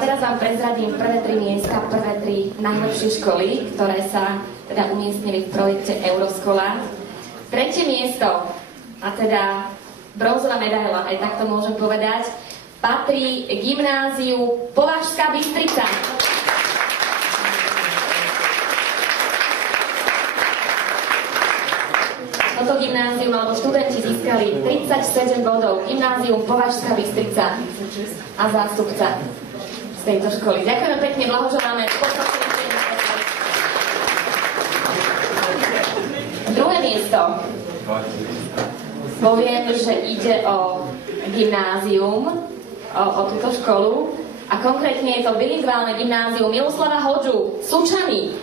teraz vám prezradím prvé 3 miesta, prvé 3 najlepšie školy, ktoré sa teda umiestnili v projekte Euroškola. 3. miesto, a teda bronzová medaila, aj takto môžem povedať, patrí gymnáziu Považská Bystrica. Toto gymnázium alebo študenti získali 37 bodov. Gymnázium Považská Bystrica a zástupca z tejto školy. Ďakujeme pekne, blahoželáme. Druhé miesto. Poviem, že ide o gymnázium, o túto školu a konkrétne je to bilingválne gymnázium Miloslava Hodžu, Sučany.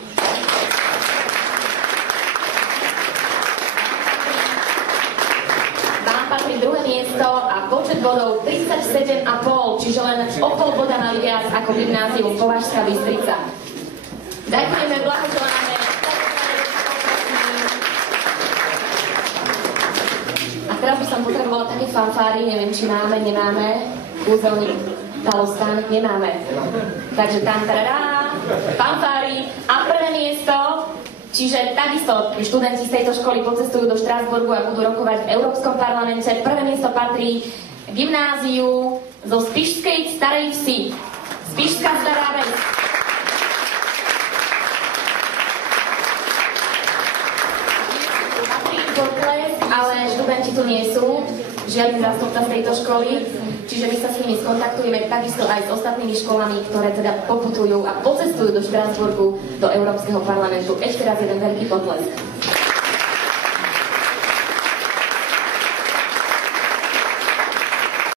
Druhé miesto a počet bodov 37,5, čiže len o pol boda mali viac ako gymnázium Považská Bystrica. Ďakujeme, blahoželáme. A teraz by som potrebovala také fanfáry, neviem, či máme, nemáme. Kúzelník Talostan, nemáme. Takže tam tarará, fanfáry a prvé miesto. Čiže takisto študenti z tejto školy pocestujú do Štrasburgu a budú rokovať v Európskom parlamente. Prvé miesto patrí gymnáziu zo Spišskej Starej Vsi. Spišská Stará Ves. Patrí potles, ale študenti tu nie sú. Žiadny zástupca z tejto školy. Čiže my sa s nimi skontaktujeme takisto aj s ostatnými školami, ktoré teda poputujú a pocestujú do Štrasburgu, do Európskeho parlamentu. Ešte raz jeden veľký potlesk.